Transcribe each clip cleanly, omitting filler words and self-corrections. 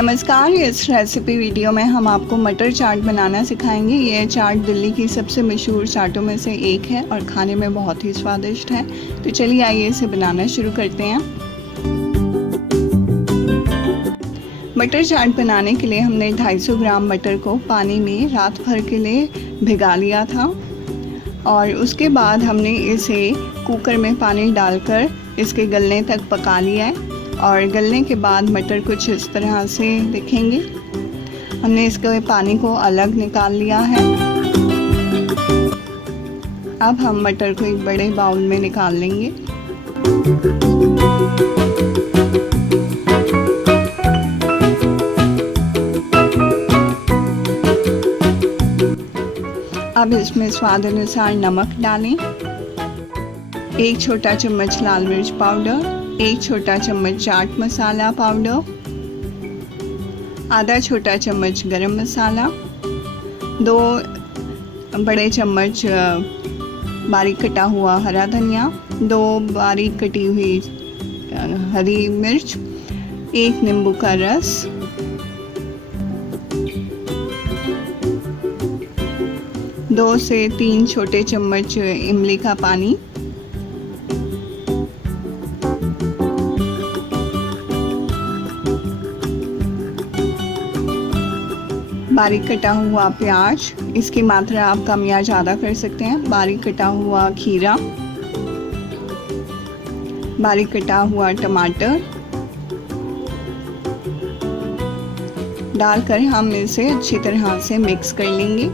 नमस्कार, इस recipe video में हम आपको मटर चाट बनाना सिखाएंगे। ये चाट दिल्ली की सबसे मशहूर चाटों में से एक है और खाने में बहुत ही स्वादिष्ट है। तो चलिए आइए इसे बनाना शुरू करते हैं। मटर चाट बनाने के लिए हमने 250 ग्राम मटर को पानी में रात भर के लिए भिगा लिया था और उसके बाद हमने इसे कुकर में पानी डालकर इसके गलने तक पका लिया है। और गलने के बाद मटर कुछ इस तरह से दिखेंगे। हमने इसके पानी को अलग निकाल लिया है। अब हम मटर को एक बड़े बाउल में निकाल लेंगे। अब इसमें स्वाद अनुसार नमक डालें, 1 छोटा चम्मच लाल मिर्च पाउडर, 1 छोटा चम्मच चाट मसाला पाउडर, आधा छोटा चम्मच गरम मसाला, 2 बड़े चम्मच बारीक कटा हुआ हरा धनिया, 2 बारीक कटी हुई हरी मिर्च, 1 नींबू का रस, 2 से 3 छोटे चम्मच इमली का पानी, बारीक कटा हुआ प्याज, इसकी मात्रा आप कम या ज़्यादा कर सकते हैं, बारीक कटा हुआ खीरा, बारीक कटा हुआ टमाटर डालकर हम इसे अच्छी तरह से मिक्स कर लेंगे।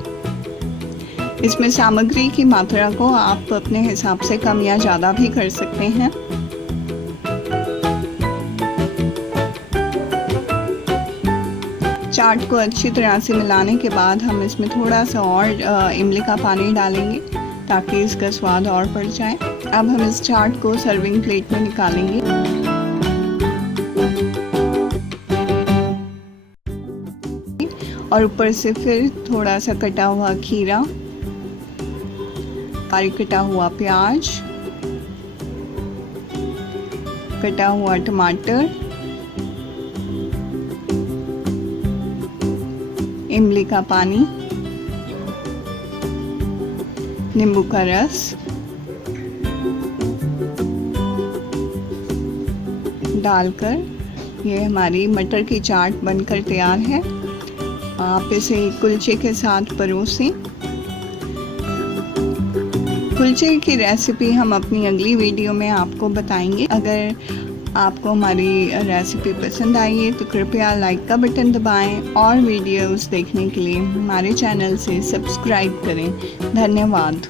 इसमें सामग्री की मात्रा को आप अपने हिसाब से कम या ज़्यादा भी कर सकते हैं। चाट को अच्छी तरह से मिलाने के बाद हम इसमें थोड़ा सा और इमली का पानी डालेंगे ताकि इसका स्वाद और बढ़ जाए। अब हम इस चाट को सर्विंग प्लेट में निकालेंगे। और ऊपर से फिर थोड़ा सा कटा हुआ खीरा, बारीक कटा हुआ प्याज, कटा हुआ टमाटर, इमली का पानी, नींबू का रस डालकर ये हमारी मटर की चाट बनकर तैयार है। आप इसे कुलचे के साथ परोसें। कुलचे की रेसिपी हम अपनी अगली वीडियो में आपको बताएंगे। अगर आपको हमारी रेसिपी पसंद आई है तो कृपया लाइक का बटन दबाएं और वीडियोस देखने के लिए हमारे चैनल से सब्सक्राइब करें। धन्यवाद।